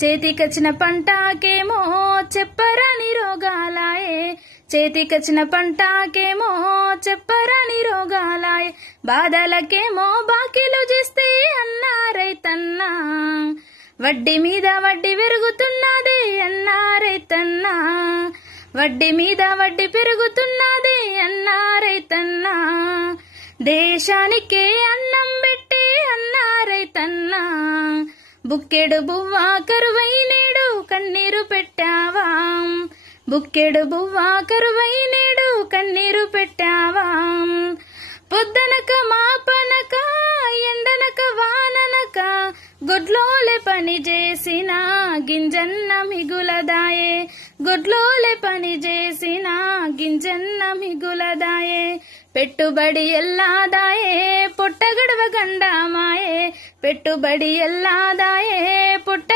చేతికొచ్చిన పంటకేమో చెప్పరాని రోగాలాయే, చేతికొచ్చిన పంటకేమో చెప్పరాని రోగాలాయే, బాధలకేమో బాకీలు చేస్తే అన్నా రైతన్నా, వడ్డీ మీద వడ్డీ పెరుగుతున్నదే అన్నా రైతన్నా, వడ్డీ మీద వడ్డీ పెరుగుతున్నదే అన్నా రైతన్నా, దేశానికే అన్నం పెట్టే అన్నా రైతన్నా, బుక్కెడు బువ్వ కరువై నేడు కన్నీరు పెట్టావా, బుక్కెడు బువ్వ కరువై నేడు కన్నీరు పెట్టావా, పొద్దనక మాపనక ఎండనక వాననక గొడ్లోలే పని చేసిన గింజన్న మిగులదాయే, గొడ్లోలే పని చేసిన గింజన్న మిగులదాయే, పెట్టుబడి ఎల్లాదాయే పొట్ట గడవ గండామాయే, పెట్టుబడి ఎల్లాదాయే పొట్ట